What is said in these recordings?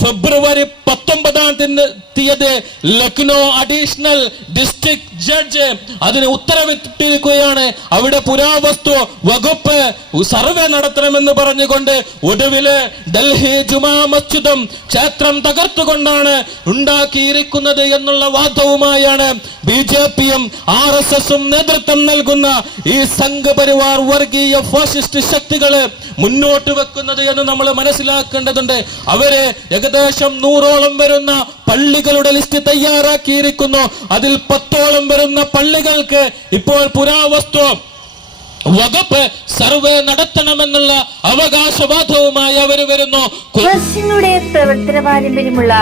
ഫെബ്രുവരി പത്തൊമ്പതാം തീയതി- Lucknow additional district judge അതിന് ഉത്തരവിട്ടിരിക്കുകയാണ്. അവിടെ പുരാവസ്തു വകുപ്പ് സർവേ നടത്തണമെന്ന് പറഞ്ഞുകൊണ്ട് ഒടുവിൽ ഡൽഹി ജുമാ മസ്ജിദും ക്ഷേത്രം തകർത്തുകൊണ്ടാണ് ഉണ്ടാക്കിയിരിക്കുന്നത് എന്നുള്ള വാദവുമായാണ് ബി ജെ പിയും ആർ എസ് എസും നേതൃത്വം നൽകുന്ന ഈ സംഘപരിവാർ വർഗീയ ഫാസിസ്റ്റ് ശക്തികൾ മുന്നോട്ട് വെക്കുന്നത് എന്ന് നമ്മൾ മനസ്സിലാക്കേണ്ടതുണ്ട്. അവർ ഏകദേശം നൂറോളം വരുന്ന പള്ളികളുടെ ലിസ്റ്റ് തയ്യാറാക്കിയിരിക്കുന്നു. അതിൽ പത്തോളം വരുന്ന പള്ളികൾക്ക് ഇപ്പോൾ പുരാവസ്തു വകുപ്പ് സർവേ നടത്തണമെന്നുള്ള അവകാശവാദവുമായി അവർ വരുന്നു. പ്രവർത്തന പാരമ്പര്യമുള്ള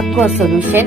aqua solution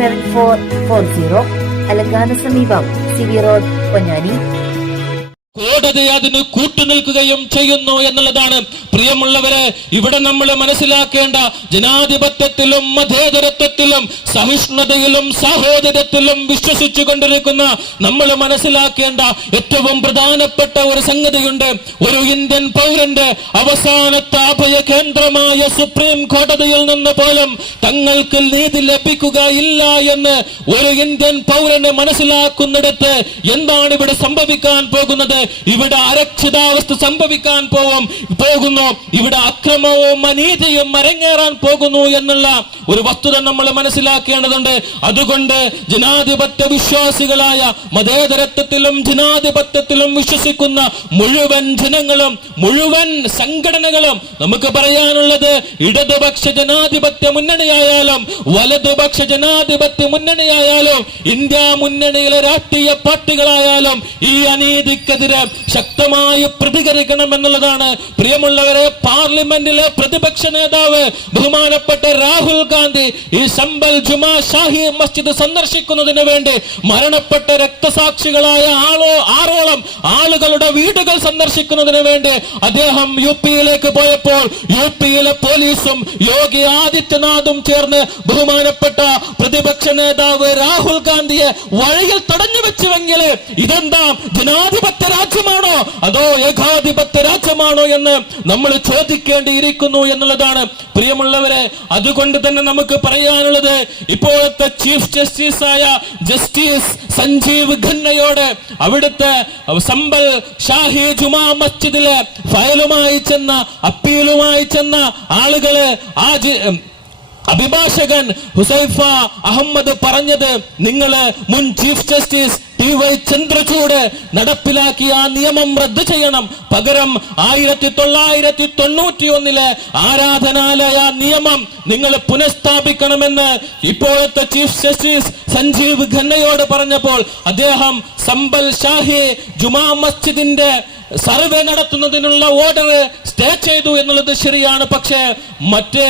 seven C V road Ponnani. കോടതി അതിന് കൂട്ടുനിൽക്കുകയും ചെയ്യുന്നു എന്നുള്ളതാണ് പ്രിയമുള്ളവരെ ഇവിടെ നമ്മൾ മനസ്സിലാക്കേണ്ട ജനാധിപത്യത്തിലും മതേതരത്വത്തിലും സഹിഷ്ണുതയിലും സാഹോദര്യത്തിലും വിശ്വസിച്ചു കൊണ്ടിരിക്കുന്ന നമ്മൾ മനസ്സിലാക്കേണ്ട ഏറ്റവും പ്രധാനപ്പെട്ട ഒരു സംഗതിയുണ്ട്. ഒരു ഇന്ത്യൻ പൗരന്റെ അവസാനത്തെ അഭയ കേന്ദ്രമായ സുപ്രീം കോടതിയിൽ നിന്ന് പോലും തങ്ങൾക്ക് നീതി ലഭിക്കുക ഇല്ല എന്ന് ഒരു ഇന്ത്യൻ പൗരനെ മനസ്സിലാക്കുന്നിടത്ത് എന്താണ് ഇവിടെ സംഭവിക്കാൻ പോകുന്നത്? ഇവിടെ അരക്ഷിതാവസ്ഥ സംഭവിക്കാൻ പോകും പോകുന്നു. ഇവിടെ അക്രമവും അനീതിയും മരങ്ങേറാൻ പോകുന്നു എന്നുള്ള ഒരു വസ്തുത നമ്മൾ മനസ്സിലാക്കേണ്ടതുണ്ട്. അതുകൊണ്ട് ജനാധിപത്യ വിശ്വാസികളായ മതേതരത്വത്തിലും ജനാധിപത്യത്തിലും വിശ്വസിക്കുന്ന മുഴുവൻ ജനങ്ങളും മുഴുവൻ സംഘടനകളും നമുക്ക് പറയാനുള്ളത് ഇടതുപക്ഷ ജനാധിപത്യ മുന്നണിയായാലും വലതുപക്ഷ ജനാധിപത്യ മുന്നണിയായാലും ഇന്ത്യ മുന്നണിയിലെ രാഷ്ട്രീയ പാർട്ടികളായാലും ഈ അനീതിക്കെതിരെ ശക്തമായി പ്രതികരിക്കണം എന്നുള്ളതാണ് പ്രിയമുള്ളവരെ പാർലമെന്റിലെ പ്രതിപക്ഷ നേതാവ് ബഹുമാനപ്പെട്ട രാഹുൽ ഗാന്ധി ഈ സമ്പൽ ജുമാ ഷാഹി മസ്ജിദ് സന്ദർശിക്കുന്നതിന് വേണ്ടി മരണപ്പെട്ട രക്തസാക്ഷികളായ ആളോ ആറോളം ആളുകളുടെ വീടുകൾ സന്ദർശിക്കുന്നതിന് വേണ്ടി അദ്ദേഹം യു പിയിലേക്ക് പോയപ്പോൾ യു പിയിലെ പോലീസും യോഗി ആദിത്യനാഥും ചേർന്ന് ബഹുമാനപ്പെട്ട പ്രതിപക്ഷ നേതാവ് രാഹുൽ ഗാന്ധിയെ വഴിയിൽ തടഞ്ഞു വെച്ചുവെങ്കിൽ ഇതെന്താ ജനാധിപത്യ രാജ്യമാണോ അതോ ഏകാധിപത്യ രാജ്യമാണോ എന്ന് നമ്മൾ ചോദിക്കേണ്ടിയിരിക്കുന്നു എന്നുള്ളതാണ്. പ്രിയമുള്ളവരെ അതുകൊണ്ട് തന്നെ നമുക്ക് പറയാനുള്ളത് ഇപ്പോഴത്തെ ചീഫ് ജസ്റ്റിസ് ആയ ജസ്റ്റിസ് സഞ്ജീവ് ഖന്നയോട് അവിടുത്തെ സമ്പൽ ഷാഹി ജുമാ മസ്ജിദിലെ ഫയലുമായി ചെന്ന അപ്പീലുമായി ചെന്ന ആളുകൾ ആ അഭിഭാഷകൻ ഹുസൈഫ അഹമ്മദ് പറഞ്ഞത് നിങ്ങൾ മുൻ chief justice D Y Chandrachud നടപ്പിലാക്കിയ ആ നിയമം റദ്ദ് ചെയ്യണം. പകരം ആയിരത്തി തൊള്ളായിരത്തി തൊണ്ണൂറ്റി ഒന്നിലെ ആരാധനാലയ നിയമം നിങ്ങൾ പുനഃസ്ഥാപിക്കണമെന്ന് ഇപ്പോഴത്തെ ചീഫ് ജസ്റ്റിസ് സഞ്ജീവ് ഖന്നയോട് പറഞ്ഞപ്പോൾ അദ്ദേഹം സമ്പൽ ഷാഹി ജുമാ മസ്ജിദിന്റെ സർവേ നടത്തുന്നതിനുള്ള ഓർഡർ സ്റ്റേ ചെയ്തു എന്നുള്ളത് ശരിയാണ്. പക്ഷേ മറ്റ്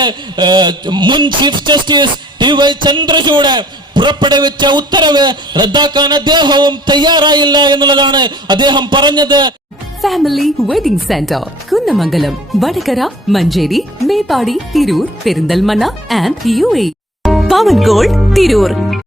മുൻ chief justice D Y Chandrachud പുറപ്പെടുവിച്ച ഉത്തരവ് റദ്ദാക്കാൻ അദ്ദേഹവും തയ്യാറായില്ല എന്നുള്ളതാണ് അദ്ദേഹം പറഞ്ഞത്. Family wedding centre Kunnamangalam Vadakara Manjeri Meppadi Tirur Perinthalmanna and U A Pavan gold Tirur